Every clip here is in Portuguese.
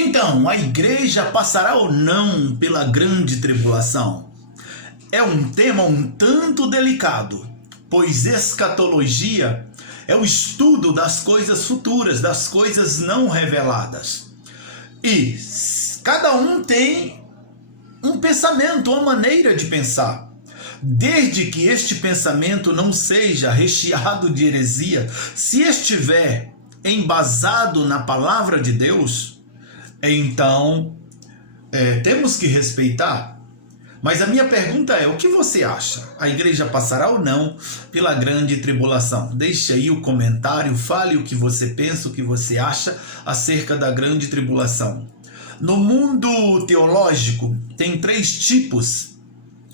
Então, a igreja passará ou não pela grande tribulação? É um tema um tanto delicado, pois escatologia é o estudo das coisas futuras, das coisas não reveladas. E cada um tem um pensamento, uma maneira de pensar. Desde que este pensamento não seja recheado de heresia, se estiver embasado na palavra de Deus, então temos que respeitar. Mas a minha pergunta é, o que você acha? A igreja passará ou não pela grande tribulação? Deixe aí o comentário, fale o que você pensa, o que você acha acerca da grande tribulação. No mundo teológico, tem 3 tipos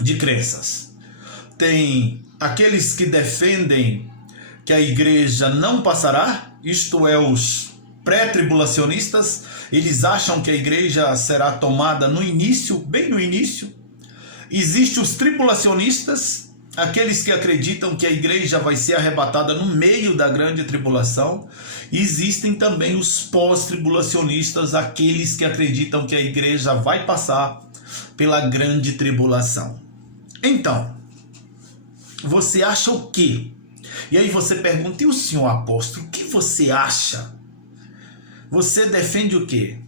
de crenças. Tem aqueles que defendem que a igreja não passará, isto é, os pré-tribulacionistas. Eles acham que a igreja será tomada no início, bem no início. Existem os tribulacionistas, aqueles que acreditam que a igreja vai ser arrebatada no meio da grande tribulação. E existem também os pós-tribulacionistas, aqueles que acreditam que a igreja vai passar pela grande tribulação. Então, você acha o quê? E aí você pergunta, e o senhor apóstolo, o que você acha? Você defende o quê?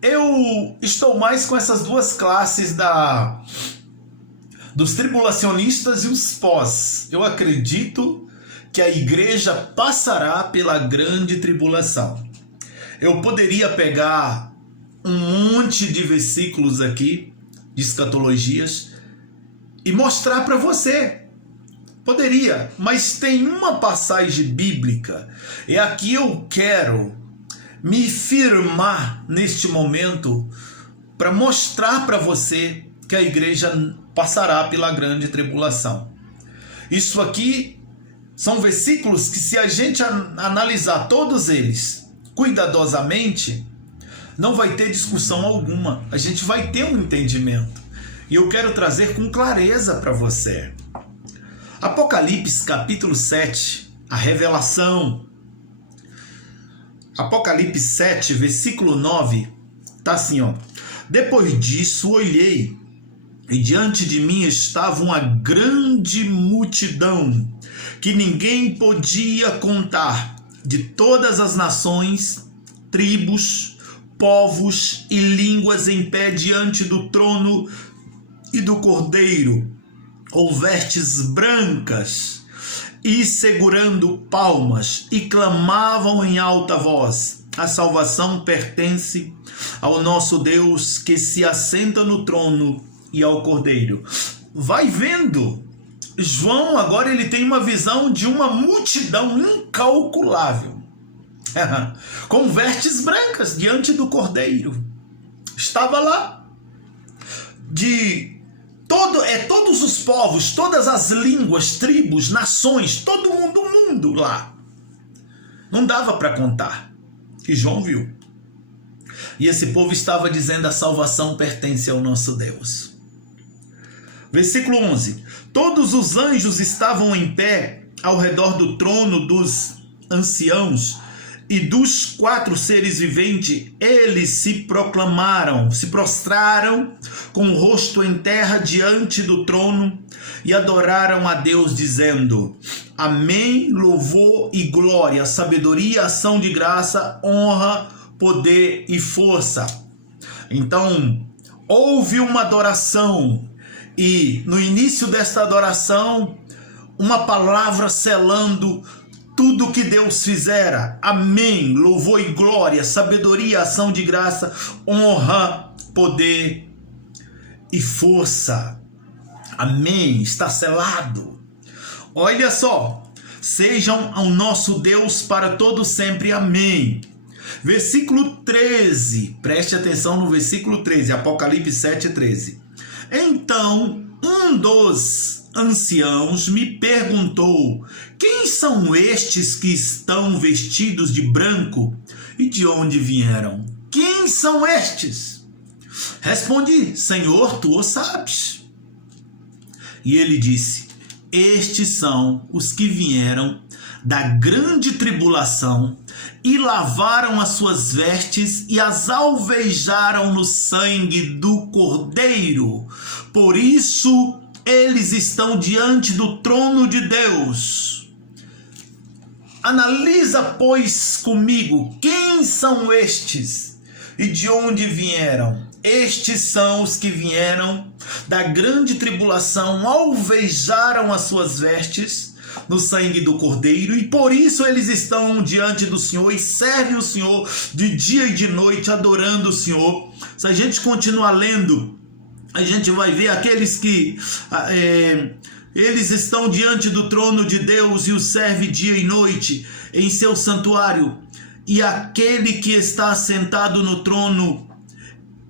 Eu estou mais com essas duas classes dos tribulacionistas e os pós. Eu acredito que a igreja passará pela grande tribulação. Eu poderia pegar um monte de versículos aqui, de escatologias, e mostrar para você. Poderia, mas tem uma passagem bíblica, e aqui eu quero me firmar neste momento para mostrar para você que a igreja passará pela grande tribulação. Isso aqui são versículos que, se a gente analisar todos eles cuidadosamente, não vai ter discussão alguma. A gente vai ter um entendimento. E eu quero trazer com clareza para você. Apocalipse capítulo 7, a revelação. Apocalipse 7, versículo 9, está assim, ó. Depois disso olhei, e diante de mim estava uma grande multidão, que ninguém podia contar, de todas as nações, tribos, povos e línguas em pé diante do trono e do Cordeiro, com vestes brancas, e segurando palmas, e clamavam em alta voz: a salvação pertence ao nosso Deus, que se assenta no trono, e ao Cordeiro. Vai vendo, João agora ele tem uma visão de uma multidão incalculável, com vestes brancas diante do Cordeiro. Estava lá todos os povos, todas as línguas, tribos, nações, todo mundo lá. Não dava para contar. E João viu. E esse povo estava dizendo: a salvação pertence ao nosso Deus. Versículo 11. Todos os anjos estavam em pé ao redor do trono dos anciãos e dos 4 seres viventes. Eles se prostraram com o rosto em terra diante do trono e adoraram a Deus, dizendo: amém, louvor e glória, sabedoria, ação de graça, honra, poder e força. Então, houve uma adoração, e no início desta adoração, uma palavra selando tudo que Deus fizera. Amém, louvor e glória, sabedoria, ação de graça, honra, poder e força. Amém, está selado. Olha só: sejam ao nosso Deus para todo sempre. Amém. Versículo 13, preste atenção no versículo 13, Apocalipse 7, 13. Então um dos anciãos me perguntou: quem são estes que estão vestidos de branco e de onde vieram? Quem são estes? Respondi: Senhor, tu o sabes. E ele disse: estes são os que vieram da grande tribulação e lavaram as suas vestes e as alvejaram no sangue do Cordeiro. Por isso eles estão diante do trono de Deus. Analisa, pois, comigo, quem são estes e de onde vieram? Estes são os que vieram da grande tribulação, alvejaram as suas vestes no sangue do Cordeiro, e por isso eles estão diante do Senhor e servem o Senhor de dia e de noite, adorando o Senhor. Se a gente continuar lendo, a gente vai ver aqueles que eles estão diante do trono de Deus e o serve dia e noite em seu santuário, e aquele que está sentado no trono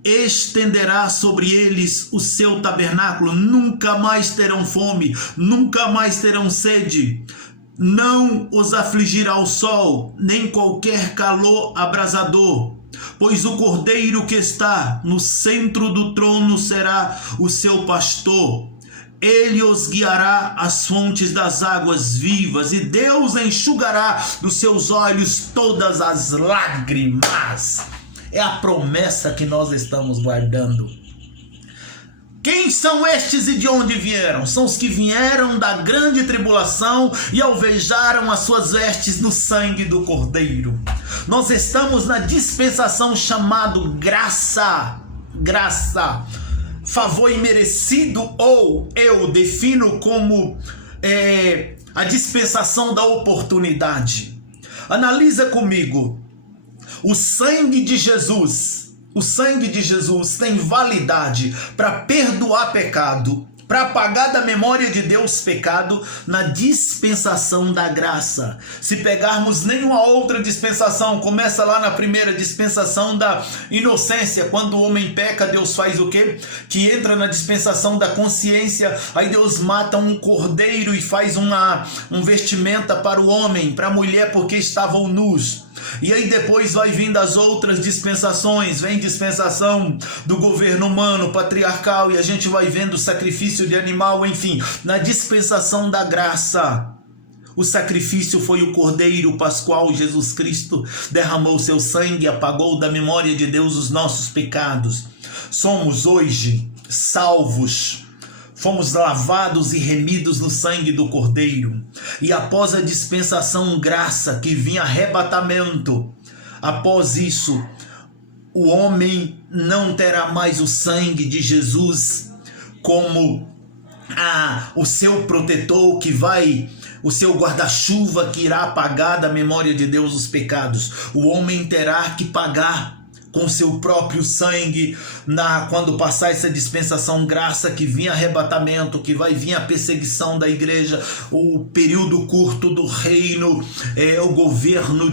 estenderá sobre eles o seu tabernáculo. Nunca mais terão fome, nunca mais terão sede. Não os afligirá o sol, nem qualquer calor abrasador, pois o Cordeiro que está no centro do trono será o seu pastor. Ele os guiará às fontes das águas vivas, e Deus enxugará dos seus olhos todas as lágrimas. É a promessa que nós estamos guardando. Quem são estes e de onde vieram? São os que vieram da grande tribulação e alvejaram as suas vestes no sangue do Cordeiro. Nós estamos na dispensação chamado graça. Graça. Favor imerecido, ou eu defino como a dispensação da oportunidade. Analisa comigo. O sangue de Jesus tem validade para perdoar pecado, para apagar da memória de Deus pecado na dispensação da graça. Se pegarmos nenhuma outra dispensação, começa lá na primeira dispensação da inocência, quando o homem peca, Deus faz o quê? Que entra na dispensação da consciência, aí Deus mata um cordeiro e faz um vestimenta para o homem, para a mulher, porque estavam nus. E aí depois vai vindo as outras dispensações, vem dispensação do governo humano, patriarcal, e a gente vai vendo o sacrifício de animal, enfim, na dispensação da graça. O sacrifício foi o Cordeiro Pascual, Jesus Cristo derramou seu sangue, apagou da memória de Deus os nossos pecados. Somos hoje salvos. Fomos lavados e remidos no sangue do Cordeiro. E após a dispensação graça, que vinha arrebatamento, após isso, o homem não terá mais o sangue de Jesus como o seu protetor o seu guarda-chuva que irá apagar da memória de Deus os pecados. O homem terá que pagar com seu próprio sangue, quando passar essa dispensação graça, que vinha arrebatamento, que vai vir a perseguição da igreja, o período curto do reino, o governo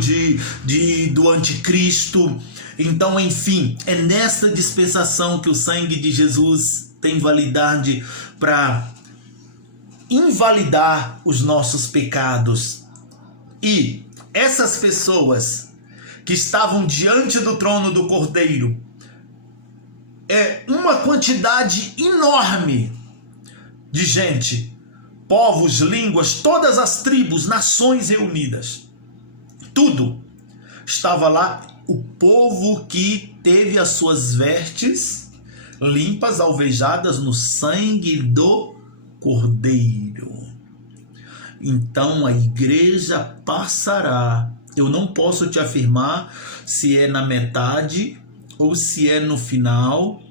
do anticristo. Então, enfim, é nesta dispensação que o sangue de Jesus tem validade para invalidar os nossos pecados. E essas pessoas que estavam diante do trono do Cordeiro, uma quantidade enorme de gente, povos, línguas, todas as tribos, nações reunidas, tudo estava lá. O povo que teve as suas vestes limpas, alvejadas no sangue do Cordeiro. Então a igreja passará. Eu não posso te afirmar se é na metade ou se é no final,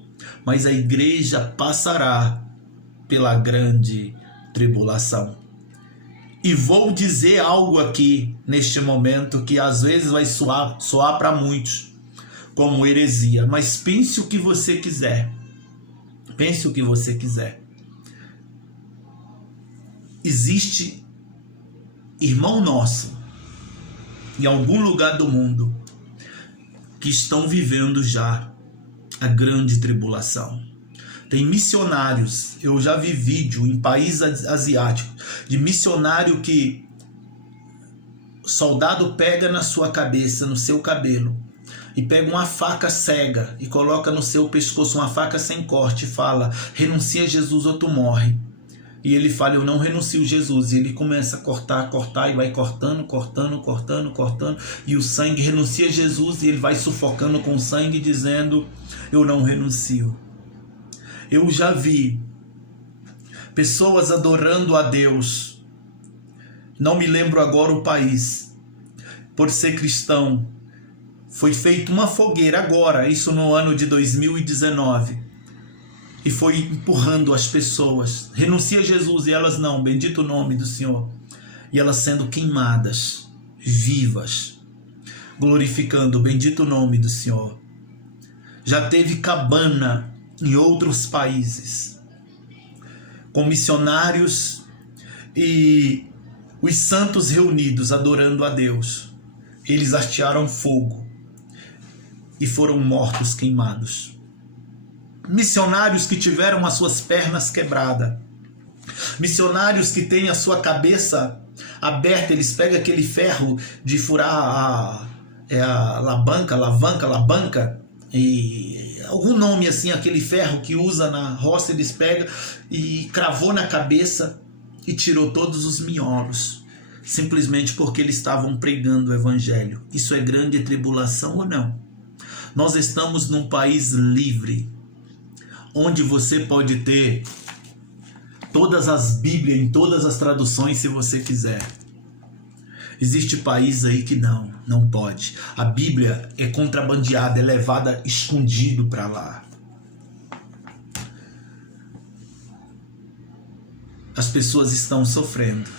mas a igreja passará pela grande tribulação. E vou dizer algo aqui neste momento que às vezes vai soar para muitos como heresia, mas pense o que você quiser. Pense o que você quiser. Existe irmão nosso em algum lugar do mundo que estão vivendo já a grande tribulação. Tem missionários, eu já vi vídeo em países asiáticos, de missionário que o soldado pega na sua cabeça, no seu cabelo, e pega uma faca cega e coloca no seu pescoço, uma faca sem corte, e fala: renuncia a Jesus ou tu morre. E ele fala, eu não renuncio Jesus. E ele começa a cortar, cortar, e vai cortando, cortando, cortando, cortando. E o sangue renuncia a Jesus, e ele vai sufocando com o sangue, dizendo, eu não renuncio. Eu já vi pessoas adorando a Deus. Não me lembro agora o país. Por ser cristão. Foi feita uma fogueira agora, isso no ano de 2019. E foi empurrando as pessoas. Renuncia a Jesus e elas não, bendito o nome do Senhor. E elas sendo queimadas, vivas, glorificando o bendito nome do Senhor. Já teve cabana em outros países, com missionários e os santos reunidos adorando a Deus. Eles atearam fogo e foram mortos queimados. Missionários que tiveram as suas pernas quebradas, missionários que têm a sua cabeça aberta, eles pegam aquele ferro de furar a alavanca, e algum nome assim, aquele ferro que usa na roça, eles pegam e cravou na cabeça e tirou todos os miolos, simplesmente porque eles estavam pregando o evangelho. Isso é grande tribulação ou não? Nós estamos num país livre, onde você pode ter todas as Bíblias em todas as traduções se você quiser. Existe país aí que não pode. A Bíblia é contrabandeada, é levada escondido para lá. As pessoas estão sofrendo.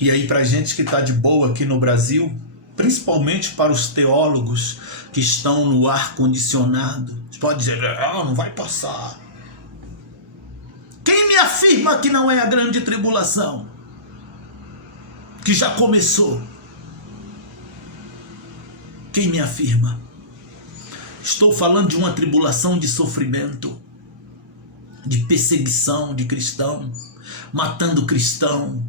E aí, para a gente que está de boa aqui no Brasil, principalmente para os teólogos que estão no ar-condicionado, você pode dizer, não vai passar. Quem me afirma que não é a grande tribulação? Que já começou? Quem me afirma? Estou falando de uma tribulação de sofrimento, de perseguição de cristão, matando cristão.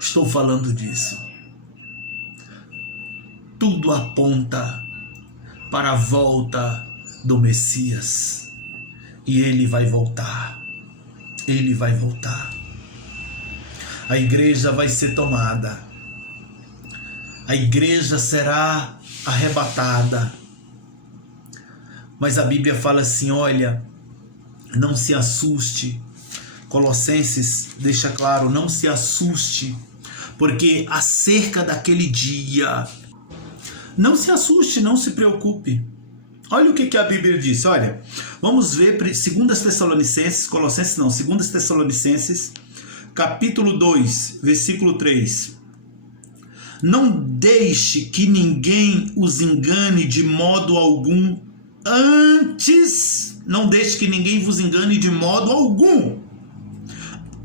Estou falando disso. Tudo aponta para a volta do Messias. E ele vai voltar. Ele vai voltar. A igreja vai ser tomada. A igreja será arrebatada. Mas a Bíblia fala assim, olha, não se assuste. Colossenses deixa claro, não se assuste, porque acerca daquele dia, não se assuste, não se preocupe. Olha o que a Bíblia diz, olha, vamos ver 2 Tessalonicenses, Colossenses não, 2 Tessalonicenses, capítulo 2, versículo 3. Não deixe que ninguém os engane de modo algum, não deixe que ninguém vos engane de modo algum.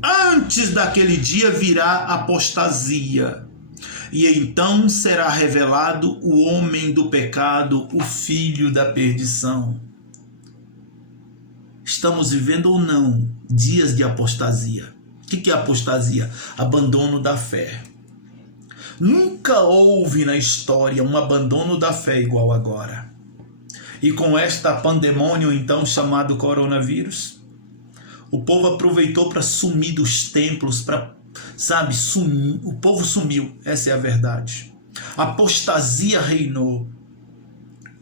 Antes daquele dia virá apostasia, e então será revelado o homem do pecado, o filho da perdição. Estamos vivendo ou não dias de apostasia? O que é apostasia? Abandono da fé. Nunca houve na história um abandono da fé igual agora. E com esta pandemônio então chamado coronavírus, o povo aproveitou para sumir dos templos, sumir. O povo sumiu, essa é a verdade. A apostasia reinou.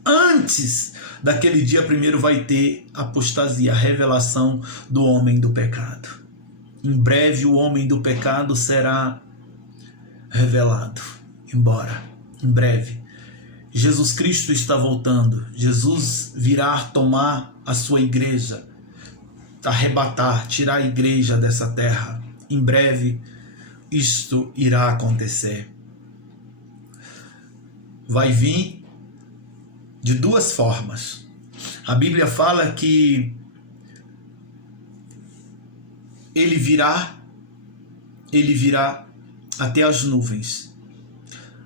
Antes daquele dia primeiro vai ter apostasia, a revelação do homem do pecado. Em breve o homem do pecado será revelado. Embora, em breve. Jesus Cristo está voltando. Jesus virá tomar a sua igreja, arrebatar, tirar a igreja dessa terra. Em breve isto irá acontecer. Vai vir de duas formas. A Bíblia fala que ele virá até as nuvens.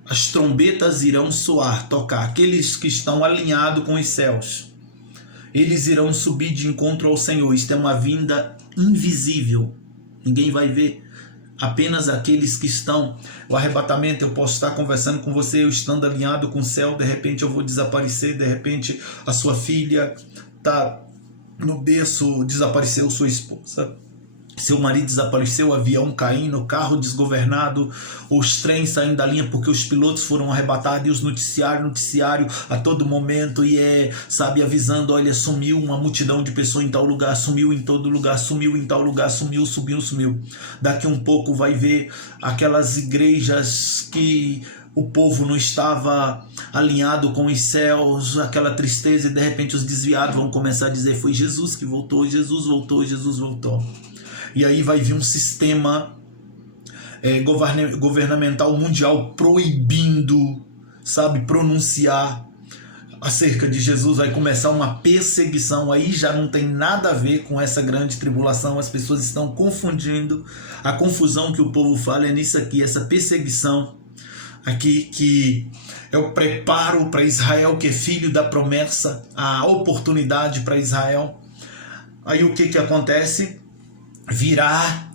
As trombetas irão soar, tocar. Aqueles que estão alinhados com os céus, eles irão subir de encontro ao Senhor. Isto é uma vinda invisível. Ninguém vai ver. Apenas aqueles que estão. O arrebatamento, eu posso estar conversando com você, eu estando alinhado com o céu, de repente eu vou desaparecer, de repente a sua filha está no berço desapareceu sua esposa. Seu marido desapareceu, o avião caindo, o carro desgovernado, os trens saindo da linha porque os pilotos foram arrebatados e os noticiário a todo momento sabe, avisando, olha, sumiu uma multidão de pessoas em tal lugar, sumiu em todo lugar, sumiu em tal lugar, sumiu. Daqui um pouco vai ver aquelas igrejas que o povo não estava alinhado com os céus, aquela tristeza, e de repente os desviados vão começar a dizer, foi Jesus que voltou, Jesus voltou, Jesus voltou. E aí vai vir um sistema governamental mundial proibindo, sabe, pronunciar acerca de Jesus. Vai começar uma perseguição. Aí já não tem nada a ver com essa grande tribulação. As pessoas estão confundindo. A confusão que o povo fala é nisso aqui, essa perseguição aqui, que é o preparo para Israel, que é filho da promessa, a oportunidade para Israel. Aí o que acontece? Virá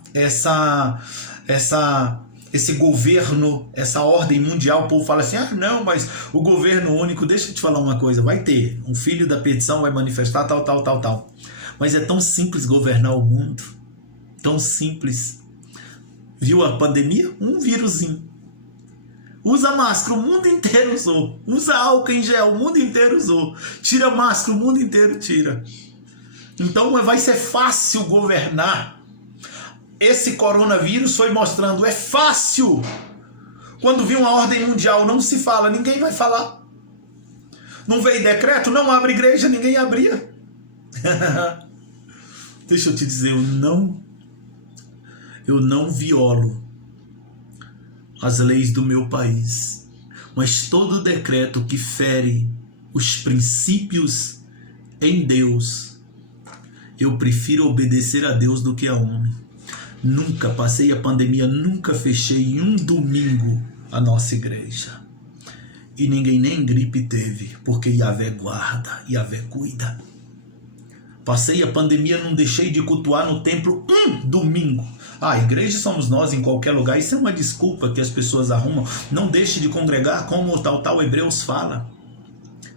esse governo, essa ordem mundial. O povo fala assim, não, mas o governo único, deixa eu te falar uma coisa, vai ter, um filho da perdição vai manifestar tal. Mas é tão simples governar o mundo, tão simples. Viu a pandemia? Um vírusinho. Usa máscara, o mundo inteiro usou. Usa álcool em gel, o mundo inteiro usou. Tira máscara, o mundo inteiro tira. Então vai ser fácil governar. Esse coronavírus foi mostrando, é fácil. Quando vir uma ordem mundial, não se fala, ninguém vai falar. Não veio decreto, não abre igreja, ninguém abria. Deixa eu te dizer, eu não violo as leis do meu país, mas todo decreto que fere os princípios em Deus, eu prefiro obedecer a Deus do que a homem. Nunca passei a pandemia, nunca fechei em um domingo a nossa igreja. E ninguém nem gripe teve, porque Yahvé guarda, Yahvé cuida. Passei a pandemia, não deixei de cultuar no templo um domingo. A igreja somos nós em qualquer lugar. Isso é uma desculpa que as pessoas arrumam. Não deixe de congregar, como o tal Hebreus fala,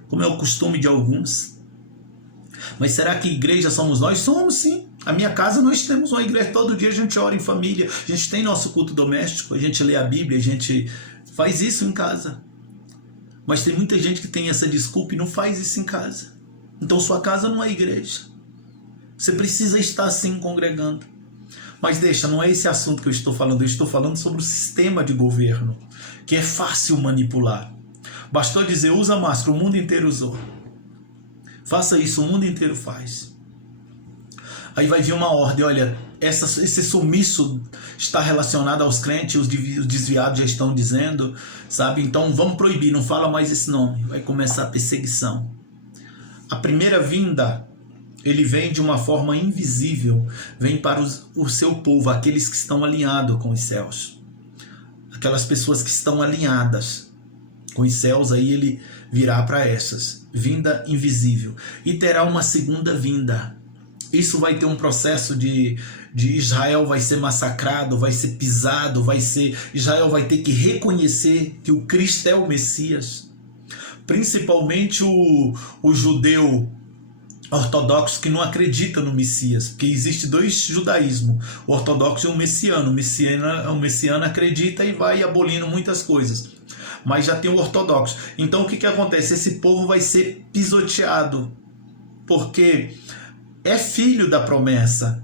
como é o costume de alguns. Mas será que igreja somos nós? Somos sim. A minha casa nós temos uma igreja, todo dia a gente ora em família, a gente tem nosso culto doméstico, a gente lê a Bíblia, a gente faz isso em casa. Mas tem muita gente que tem essa desculpa e não faz isso em casa. Então sua casa não é igreja. Você precisa estar sim congregando. Mas deixa, não é esse assunto que eu estou falando sobre o sistema de governo, que é fácil manipular. Bastou dizer, usa máscara, o mundo inteiro usou. Faça isso, o mundo inteiro faz. Aí vai vir uma ordem, olha, esse sumiço está relacionado aos crentes, os desviados já estão dizendo, sabe? Então vamos proibir, não fala mais esse nome. Vai começar a perseguição. A primeira vinda, ele vem de uma forma invisível, vem para o seu povo, aqueles que estão alinhados com os céus. Aquelas pessoas que estão alinhadas com os céus, aí ele virá para essas. Vinda invisível. E terá uma segunda vinda. Isso vai ter um processo de Israel vai ser massacrado, vai ser pisado, Israel vai ter que reconhecer que o Cristo é o Messias. Principalmente o judeu ortodoxo que não acredita no Messias, porque existe dois judaísmos, o ortodoxo e o messiano. O messiano acredita e vai abolindo muitas coisas, mas já tem o ortodoxo. Então o que acontece? Esse povo vai ser pisoteado, porque é filho da promessa.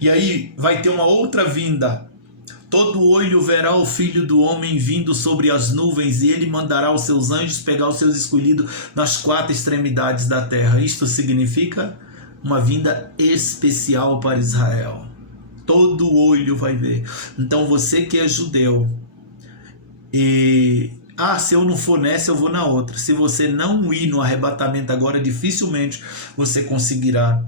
E aí vai ter uma outra vinda. Todo olho verá o Filho do Homem vindo sobre as nuvens, e ele mandará os seus anjos pegar os seus escolhidos nas quatro extremidades da terra. Isto significa uma vinda especial para Israel. Todo olho vai ver. Então você que é judeu, se eu não for nessa, eu vou na outra. Se você não ir no arrebatamento agora, dificilmente você conseguirá